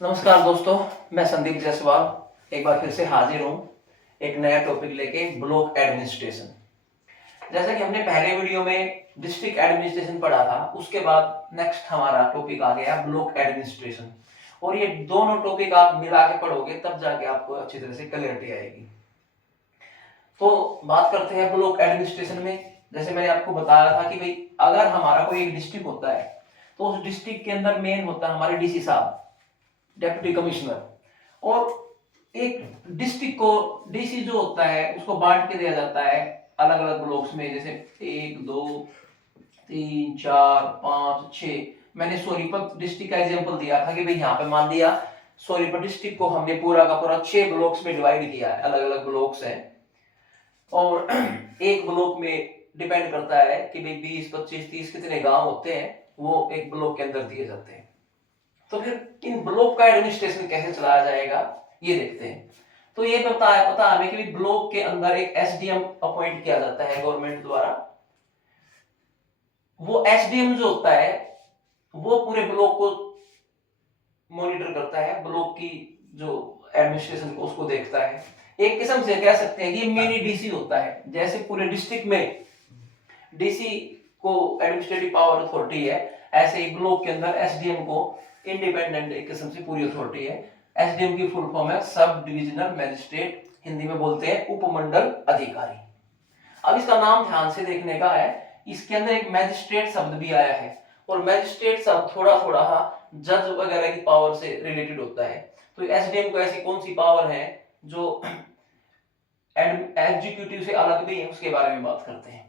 नमस्कार दोस्तों, मैं संदीप जायसवाल एक बार फिर से हाजिर हूँ एक नया टॉपिक लेके ब्लॉक एडमिनिस्ट्रेशन। जैसा कि हमने पहले वीडियो में डिस्ट्रिक्ट एडमिनिस्ट्रेशन पढ़ा था, उसके बाद नेक्स्ट हमारा टॉपिक आ गया ब्लॉक एडमिनिस्ट्रेशन। और ये दोनों टॉपिक आप मिला के पढ़ोगे तब जाके आपको अच्छी तरह से क्लैरिटी आएगी। तो बात करते हैं ब्लॉक एडमिनिस्ट्रेशन में। जैसे मैंने आपको बताया था कि भाई अगर हमारा कोई एक डिस्ट्रिक्ट होता है तो उस डिस्ट्रिक्ट के अंदर मेन होता है हमारे डीसी साहब, डेप्यूटी कमिश्नर। और एक डिस्ट्रिक्ट को डीसी जो होता है उसको बांट के दिया जाता है अलग अलग ब्लॉक्स में, जैसे 1 2 3 4 5 6। मैंने सोनीपत डिस्ट्रिक्ट का एग्जांपल दिया था कि भाई यहाँ पे मान लिया सोनीपत डिस्ट्रिक्ट को हमने पूरा का पूरा 6 ब्लॉक्स में डिवाइड किया है, अलग अलग ब्लॉक्स हैं। और एक ब्लॉक में डिपेंड करता है कि भाई 20 25 30 कितने गांव होते हैं, वो एक ब्लॉक के अंदर दिए जाते हैं। तो फिर इन ब्लॉक का एडमिनिस्ट्रेशन कैसे चलाया जाएगा ये देखते हैं। तो ये पता हमें कि ब्लॉक के अंदर एक एसडीएम अपॉइंट किया जाता है गवर्नमेंट द्वारा। वो एसडीएम जो होता है वो पूरे ब्लॉक को मॉनिटर करता है, ब्लॉक की जो एडमिनिस्ट्रेशन को उसको देखता है। एक किस्म से कह सकते हैं कि मिनी डीसी होता है। जैसे पूरे डिस्ट्रिक्ट में डीसी को एडमिनिस्ट्रेटिव पावर अथॉरिटी है, ऐसे ही ब्लॉक के अंदर एसडीएम को इंडिपेंडेंट एक किस्म से पूरी अथॉरिटी है। एसडीएम की फुल फॉर्म है सब डिविजनल मैजिस्ट्रेट, हिंदी में बोलते हैं उपमंडल अधिकारी। अब इसका नाम ध्यान से देखने का है, इसके अंदर एक मैजिस्ट्रेट शब्द भी आया है और मैजिस्ट्रेट शब्द थोड़ा थोड़ा जज वगैरह की पावर से रिलेटेड होता है। तो एसडीएम को ऐसी कौन सी पावर है जो एग्जीक्यूटिव से अलग भी है, उसके बारे में बात करते हैं।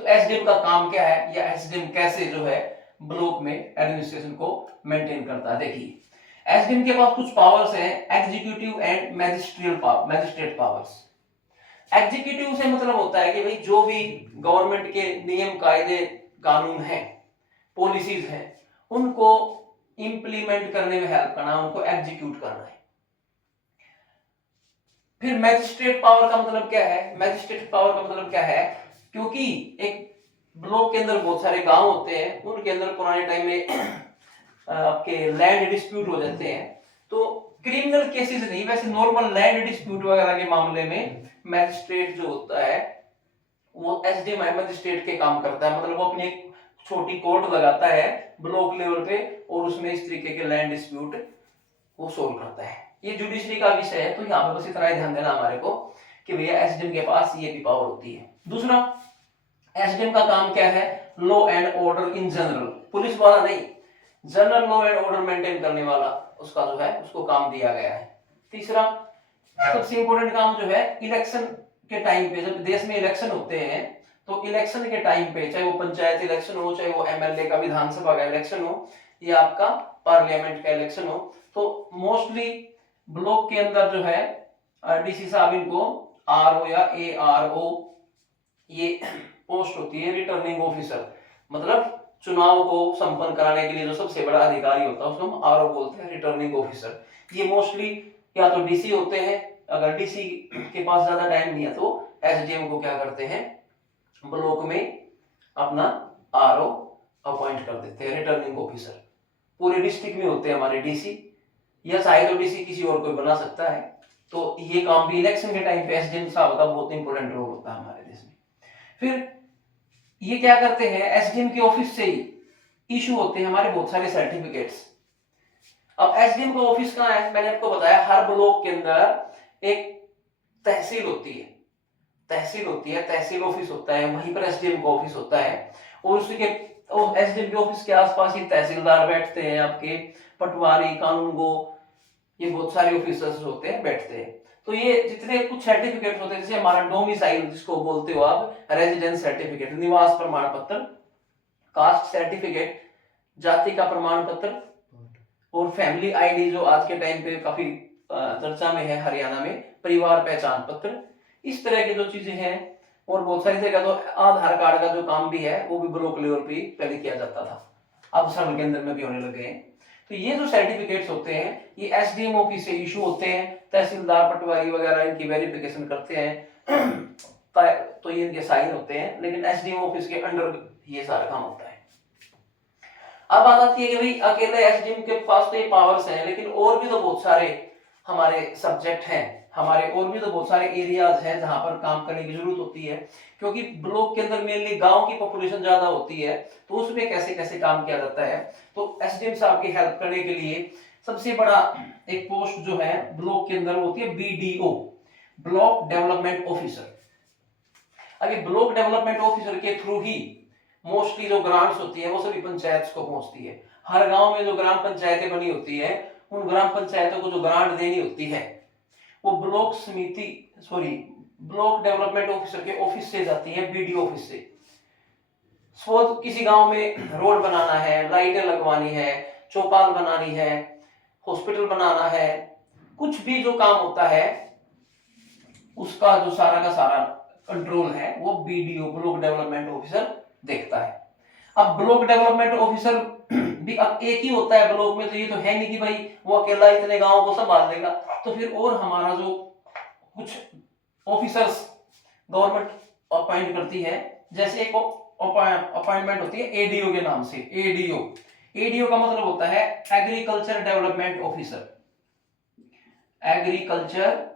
तो एसडीएम का काम क्या है या एसडीएम कैसे जो है ब्लॉक में एडमिनिस्ट्रेशन को मेंटेन करता है। देखिए एसडीएम के पास कुछ पावर्स हैं, executive and magistrate powers. Executive से मतलब होता है कि भाई जो भी गवर्नमेंट के नियम कायदे कानून हैं, पॉलिसीज हैं, उनको इंप्लीमेंट करने में हेल्प करना, उनको एग्जीक्यूट करना है। फिर मैजिस्ट्रेट पावर का मतलब क्या है? मैजिस्ट्रेट पावर का मतलब क्या है, क्योंकि एक ब्लॉक के अंदर बहुत सारे गांव होते हैं, उनके अंदर पुराने टाइम में आपके लैंड डिस्प्यूट हो जाते हैं। तो क्रिमिनल केसेस नहीं, वैसे नॉर्मल लैंड डिस्प्यूट वगैरह के मामले में मैजिस्ट्रेट जो होता है वो एसडीएम मैजिस्ट्रेट के काम करता है। मतलब वो अपनी एक छोटी कोर्ट लगाता है ब्लॉक लेवल पे और उसमें इस तरीके के लैंड डिस्प्यूट वो सोल्व करता है। ये जुडिशरी का विषय है, तो यहाँ पे बस इतना ही ध्यान देना हमारे को कि भैया एसडीएम के पास ये भी पावर होती है। दूसरा, एसडीएम का काम क्या है? Law and order in general, police वाला नहीं, general law and order maintain करने वाला उसका जो है उसको काम दिया गया है। तीसरा सबसे इंपॉर्टेंट काम जो है, इलेक्शन के टाइम पे जब देश में इलेक्शन होते हैं तो इलेक्शन के टाइम पे, चाहे वो पंचायत इलेक्शन हो, चाहे वो एमएलए का विधानसभा का इलेक्शन हो या आपका पार्लियामेंट का इलेक्शन हो, तो मोस्टली ब्लॉक के अंदर जो है डीसी साहब इनको आरओ या एआरओ ये पोस्ट होती है, रिटर्निंग ऑफिसर। मतलब चुनाव को संपन्न कराने के लिए जो सबसे बड़ा अधिकारी होता है उसको हम आरओ बोलते हैं, रिटर्निंग ऑफिसर। ये मोस्टली या तो डीसी होते हैं, अगर डीसी के पास ज्यादा टाइम नहीं है तो एसडीएम को क्या करते हैं, ब्लॉक में अपना आरओ अपॉइंट कर देते हैं, रिटर्निंग ऑफिसर। पूरे डिस्ट्रिक्ट में होते हैं हमारे डीसी, या चाहे तो डीसी किसी और कोई बना सकता है। तो ये काम भी इलेक्शन के टाइम पे एसडीएम साहब का बहुत इंपॉर्टेंट रोल होता है हमारे देश में। फिर ये क्या करते हैं, एसडीएम के ऑफिस से ही इशू होते हैं हमारे बहुत सारे सर्टिफिकेट्स। अब एसडीएम का ऑफिस कहाँ है? मैंने आपको बताया हर ब्लॉक के अंदर एक तहसील होती है, तहसील ऑफिस होता है, वहीं पर एसडीएम का ऑफिस होता है। और उसके एसडीएम के ऑफिस के आसपास ही तहसीलदार बैठते हैं, आपके पटवारी, कानूनगो, ये बहुत सारे ऑफिसर्स होते हैं, बैठते हैं। तो ये जितने कुछ सर्टिफिकेट होते हैं, जैसे हमारा डोमिसाइल जिसको बोलते हो आप, रेजिडेंस सर्टिफिकेट, निवास प्रमाण पत्र, कास्ट सर्टिफिकेट, जाति का प्रमाण पत्र, और फैमिली आईडी जो आज के टाइम पे काफी चर्चा में है हरियाणा में, परिवार पहचान पत्र, इस तरह की जो चीजें हैं। और बहुत सारी जगह तो आधार कार्ड का जो काम भी है वो भी ब्लॉक लेवल पे पहले किया जाता था, अब सब केंद्र में भी होने लगे हैं। तो ये जो सर्टिफिकेट्स होते हैं ये एसडीएम ऑफिस से इशू होते हैं, तहसीलदार, पटवारी वगैरह इनकी वेरिफिकेशन करते हैं तो ये इनके साइन होते हैं, लेकिन एसडीएम ऑफिस के अंडर ये सारा काम होता है। अब बात आती है कि भाई अकेले एसडीएम के पास तो ये पावर्स हैं, लेकिन और भी तो बहुत सारे हमारे सब्जेक्ट हैं, हमारे और भी तो बहुत सारे एरियाज हैं जहां पर काम करने की जरूरत होती है, क्योंकि ब्लॉक के अंदर मेनली गांव की पॉपुलेशन ज्यादा होती है, तो उसमें कैसे कैसे काम किया जाता है। तो एसडीएम साहब की हेल्प करने के लिए सबसे बड़ा एक पोस्ट जो है ब्लॉक के अंदर होती है बीडीओ, ब्लॉक डेवलपमेंट ऑफिसर। अभी ब्लॉक डेवलपमेंट ऑफिसर के थ्रू ही मोस्टली जो ग्रांट्स होती है वो सभी पंचायत को पहुंचती है। हर गांव में जो ग्राम पंचायतें बनी होती है, उन ग्राम पंचायतों को जो ग्रांट देनी होती है वो ब्लॉक समिति ब्लॉक डेवलपमेंट ऑफिसर के ऑफिस से जाती है, बीडीओ ऑफिस से। सपोज किसी गांव में रोड बनाना है, लाइटें लगवानी है, चौपाल बनानी है, हॉस्पिटल बनाना है, कुछ भी जो काम होता है उसका जो सारा का सारा कंट्रोल है वो बीडीओ, ब्लॉक डेवलपमेंट ऑफिसर देखता है। अब ब्लॉक डेवलपमेंट ऑफिसर भी अब एक ही होता है ब्लॉक में, तो ये तो है नहीं कि भाई वो अकेला इतने गांव को संभाल लेगा। तो फिर और हमारा जो कुछ ऑफिसर्स गवर्नमेंट अपॉइंट करती है, जैसे एक अपॉइंटमेंट होती है एडीओ के नाम से। एडीओ का मतलब होता है agriculture development officer. Agriculture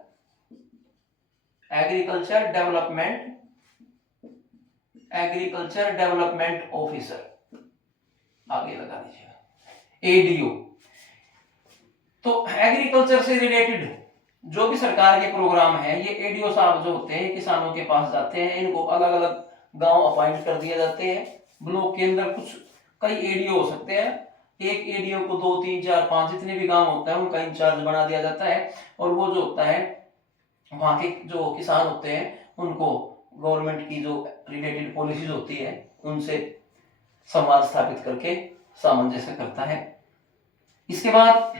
development officer आगे लगा दीजिएगा, एडीओ। तो एग्रीकल्चर से रिलेटेड जो भी सरकार के प्रोग्राम है, ये एडीओ साहब जो होते हैं किसानों के पास जाते हैं, इनको अलग अलग गांव अपॉइंट कर दिए जाते हैं। ब्लॉक के अंदर कुछ कई एडीओ हो सकते हैं, एक एडीओ को 2 3 4 5 जितने भी गांव होता है उनका इंचार्ज बना दिया जाता है, और वो जो होता है वहां के जो किसान होते हैं उनको गवर्नमेंट की जो रिलेटेड पॉलिसीज होती है उनसे संवाद स्थापित करके सामंजस्य करता है। इसके बाद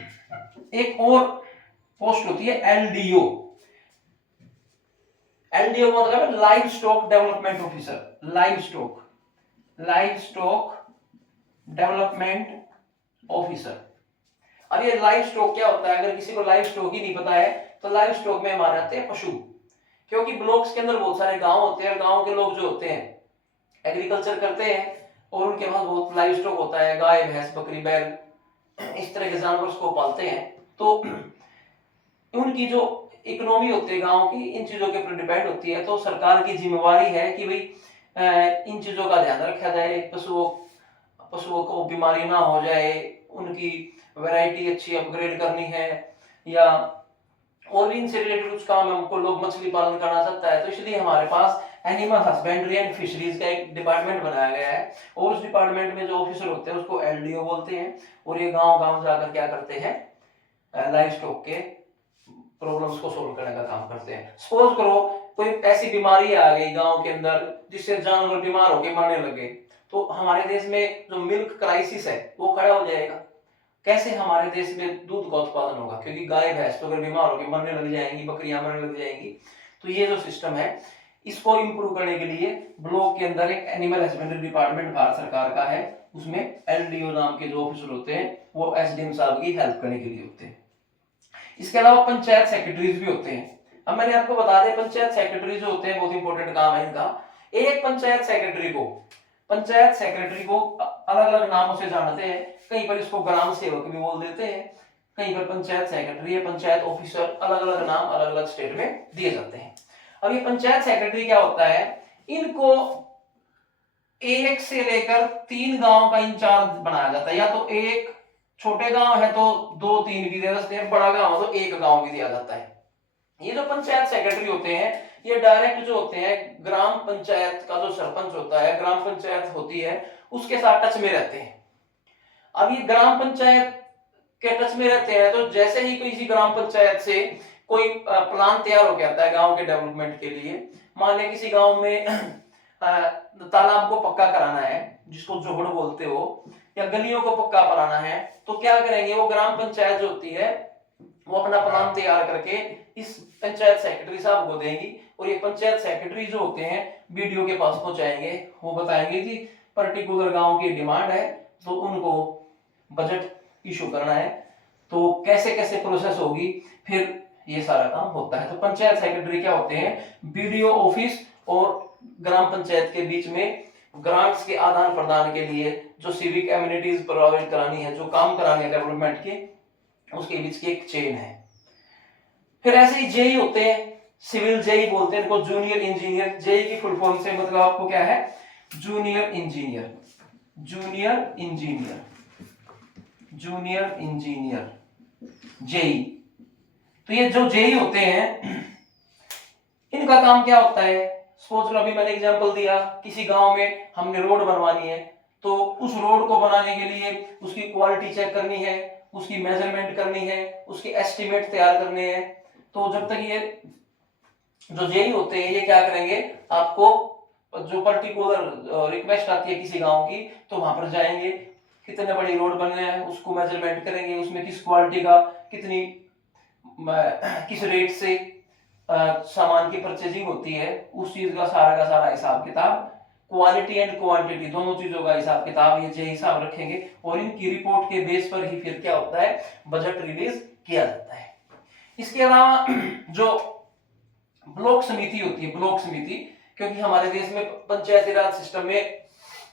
एक और पोस्ट होती है एलडीओ। एलडीओ का मतलब है live stock development officer. Live stock development officer. अब ये लाइव स्टॉक क्या होता है, अगर किसी को लाइव स्टॉक ही नहीं पता है तो लाइव स्टॉक में हमारे आते हैं पशु, क्योंकि ब्लॉक्स के अंदर बहुत सारे गांव होते हैं और गांव के लोग जो होते हैं एग्रीकल्चर करते हैं और उनके पास बहुत लाइव स्टॉक होता है, गाय भैंस बकरी बैल इस तरह के जानवर को पालते हैं। तो उनकी जो इकोनॉमी होती है गांव की इन चीजों के ऊपर डिपेंड होती है। तो सरकार की जिम्मेवारी है कि भाई इन चीजों का ध्यान रखा जाए, पशुओं को बीमारी ना हो जाए, उनकी वैरायटी अच्छी अपग्रेड करनी है, या और भी इनसे रिलेटेड कुछ काम है, हमको लोग मछली पालन करना चाहता है, तो इसलिए हमारे पास एनिमल हस्बेंड्री एंड फिशरीज का एक डिपार्टमेंट बनाया गया है, और उस डिपार्टमेंट में जो ऑफिसर होते हैं उसको एलडीओ बोलते हैं, और ये गांव गांव जाकर क्या करते हैं लाइव स्टॉक के प्रॉब्लम्स को सोल्व करने का काम करते हैं। सपोज करो कोई ऐसी बीमारी आ गई गांव के अंदर जिससे जानवर बीमार होकर मरने लगे, तो हमारे देश में जो मिल्क क्राइसिस है वो खड़ा हो जाएगा। कैसे हमारे देश में दूध का उत्पादन होगा, क्योंकि गाय भैंस तो अगर बीमार होकर मरने लग जाएंगी, बकरियां मरने लग जाएंगी। तो ये जो सिस्टम है इसको इंप्रूव करने के लिए ब्लॉक के अंदर एक एनिमल हस्बेंड्री डिपार्टमेंट भारत सरकार का है, उसमें एलडीओ नाम के जो ऑफिसर होते हैं वो एसडीएम साहब की हेल्प करने के लिए होते हैं। इसके अलावा पंचायत सेक्रेटरीज भी होते हैं। अब मैंने आपको बता दें पंचायत सेक्रेटरी जो होते हैं बहुत इंपॉर्टेंट काम है इनका। एक पंचायत सेक्रेटरी को अलग अलग नामों से जानते हैं, कहीं पर इसको ग्राम सेवक भी बोल देते हैं, कहीं पर पंचायत सेक्रेटरी है, पंचायत ऑफिसर, अलग अलग नाम अलग अलग स्टेट में दिए जाते हैं। अब ये पंचायत सेक्रेटरी क्या होता है, इनको 1 से लेकर 3 गांव का इंचार्ज बनाया जाता है, या तो एक छोटे गांव है तो 2 3 भी दे सकते हैं, बड़ा गांव है तो 1 गांव भी दिया जाता है। ये जो पंचायत सेक्रेटरी होते हैं ये डायरेक्ट जो होते हैं ग्राम पंचायत का जो सरपंच होता है, ग्राम पंचायत होती है उसके साथ टच में रहते हैं। अब ये ग्राम पंचायत के टच में रहते हैं, तो जैसे ही किसी ग्राम पंचायत से कोई प्लान तैयार हो गया है गांव के डेवलपमेंट के लिए, मान लें किसी गांव में तालाब को पक्का कराना है जिसको जोहड़ बोलते हो, या गलियों को पक्का बनाना है, तो क्या करेंगे वो ग्राम पंचायत जो होती है वो अपना प्लान तैयार करके इस पंचायत सेक्रेटरी साहब को देंगी, और ये पंचायत सेक्रेटरी जो होते हैं बीडीओ के पास पहुंचाएंगे, वो बताएंगे कि पर्टिकुलर गांव की डिमांड है तो उनको बजट इशू करना है, तो कैसे कैसे प्रोसेस होगी, फिर ये सारा काम होता है। तो पंचायत सेक्रेटरी क्या होते हैं, बीडीओ ऑफिस और ग्राम पंचायत के बीच में ग्रांट्स के आदान प्रदान के लिए जो सिविक एमिनिटीज प्रोवाइड करानी है, जो काम कराने हैं डेवलपमेंट के, उसके बीच की एक चेन है। फिर ऐसे ही जेई होते हैं, सिविल जेई बोलते हैं इनको, जूनियर इंजीनियर। जेई की फुल फॉर्म से मतलब आपको क्या है, junior engineer, junior engineer, junior engineer, JE. तो ये जो जेई होते हैं इनका काम क्या होता है, सोच लो, अभी मैंने एग्जांपल दिया, किसी गांव में हमने रोड बनवानी है, तो उस रोड को बनाने के लिए उसकी क्वालिटी चेक करनी है, उसकी मेजरमेंट करनी है, उसके एस्टिमेट तैयार करने हैं। तो जब तक ये जो जेई होते हैं ये क्या करेंगे, आपको जो पर्टिकुलर रिक्वेस्ट आती है किसी गांव की, तो वहां पर जाएंगे, कितने बड़ी रोड बनना है उसको मेजरमेंट करेंगे, उसमें किस क्वालिटी का कितनी किस रेट से सामान की परचेजिंग होती है, उस चीज का सारा हिसाब किताब, क्वालिटी एंड क्वांटिटी दोनों चीजों का हिसाब किताब ये जेई साहब रखेंगे। और इनकी रिपोर्ट के बेस पर ही फिर क्या होता है, बजट रिलीज किया जाता है। इसके अलावा जो ब्लॉक समिति होती है, ब्लॉक समिति, क्योंकि हमारे देश में पंचायती राज सिस्टम में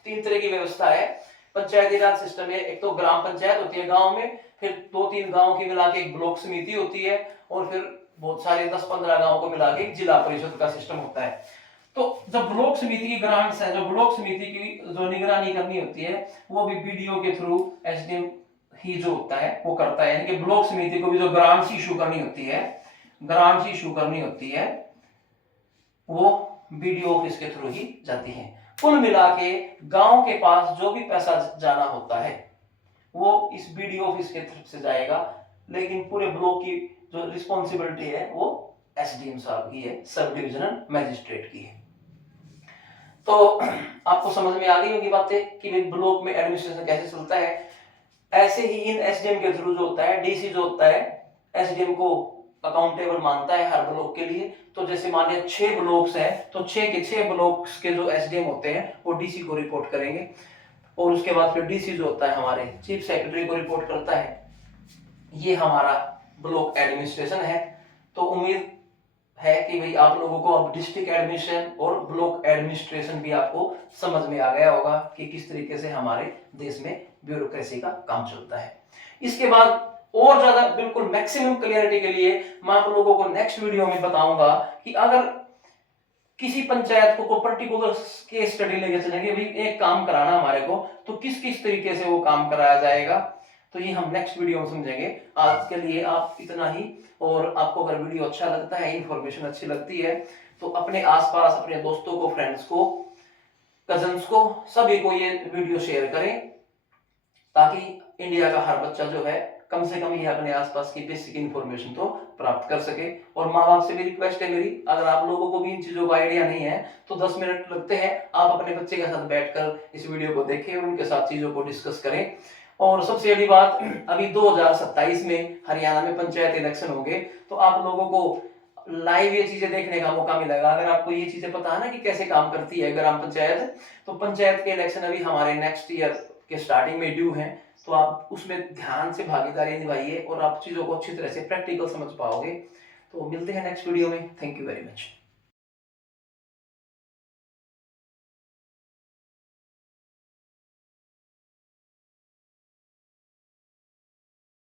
3 तरह की व्यवस्था है। पंचायती राज सिस्टम में एक तो ग्राम पंचायत होती है गांव में, फिर 2-3 गांव की मिला के एक ब्लॉक समिति होती है, और फिर बहुत सारे 10-15 गांव को मिला के जिला परिषद का सिस्टम होता है। तो जब ब्लॉक समिति की ग्रांट्स है, जो ब्लॉक समिति की जो निगरानी करनी होती है, वो भी बीडीओ के थ्रू एसडीएम ही जो होता है वो करता है। यानी कि ब्लॉक समिति को भी जो ग्रांट्स इशू करनी होती है, ग्रांट्स इशू करनी होती है, वो बीडीओ ऑफिस के थ्रू ही जाती है। कुल मिला के गांव के पास जो भी पैसा जाना होता है वो इस बीडीओ ऑफिस के तरफ से जाएगा, लेकिन पूरे ब्लॉक की जो रिस्पॉन्सिबिलिटी है वो एसडीएम साहब की है, सब डिविजनल मैजिस्ट्रेट की है। तो आपको समझ में आ गई होगी बातें कि ब्लॉक में एडमिनिस्ट्रेशन कैसे चलता है। ऐसे ही इन एसडीएम के थ्रू जो होता है, डीसी जो होता है एसडीएम को अकाउंटेबल मानता है हर ब्लॉक के लिए। तो जैसे मान लिया 6 ब्लॉक्स हैं, तो 6 के 6 ब्लॉक्स के जो एसडीएम होते हैं वो डीसी को रिपोर्ट करेंगे, और उसके बाद फिर डीसी जो होता है हमारे चीफ सेक्रेटरी को रिपोर्ट करता है। ये हमारा ब्लॉक एडमिनिस्ट्रेशन है। तो उम्मीद है कि भाई आप लोगों को अब डिस्ट्रिक्ट एडमिनिस्ट्रेशन और ब्लॉक एडमिनिस्ट्रेशन भी आपको समझ में आ गया होगा कि किस तरीके से हमारे देश में ब्यूरोक्रेसी का काम चलता है। इसके बाद और ज्यादा बिल्कुल मैक्सिमम क्लियरिटी के लिए मैं आप लोगों को नेक्स्ट वीडियो में बताऊंगा कि अगर किसी पंचायत को पर्टिकुलर केस स्टडी लेके चलेंगे, भाई एक काम कराना हमारे को, तो किस किस तरीके से वो काम कराया जाएगा, तो ये हम नेक्स्ट वीडियो में समझेंगे। आज के लिए आप इतना ही, और आपको अगर वीडियो अच्छा लगता है, इंफॉर्मेशन अच्छी लगती है, तो अपने आसपास अपने दोस्तों को, फ्रेंड्स को, कजन्स को, सभी को ये वीडियो शेयर करें, ताकि इंडिया का हर बच्चा जो है कम से कम ये अपने आसपास की बेसिक इंफॉर्मेशन तो प्राप्त कर सके। और माँ बाप से भी रिक्वेस्ट है मेरी, अगर आप लोगों को भी इन चीजों का आइडिया नहीं है तो 10 मिनट लगते हैं, आप अपने बच्चे के साथ बैठकर इस वीडियो को देखें, उनके साथ चीजों को डिस्कस करें। और सबसे बड़ी बात, अभी 2027 में हरियाणा में पंचायत इलेक्शन होंगे, तो आप लोगों को लाइव ये चीजें देखने का मौका मिलेगा। अगर आपको ये चीजें पता है ना कि कैसे काम करती है ग्राम पंचायत, तो पंचायत के इलेक्शन अभी हमारे नेक्स्ट ईयर के स्टार्टिंग में ड्यू हैं, तो आप उसमें ध्यान से भागीदारी निभाइए और आप चीजों को अच्छी तरह से प्रैक्टिकल समझ पाओगे। तो मिलते हैं नेक्स्ट वीडियो में। Thank you very much.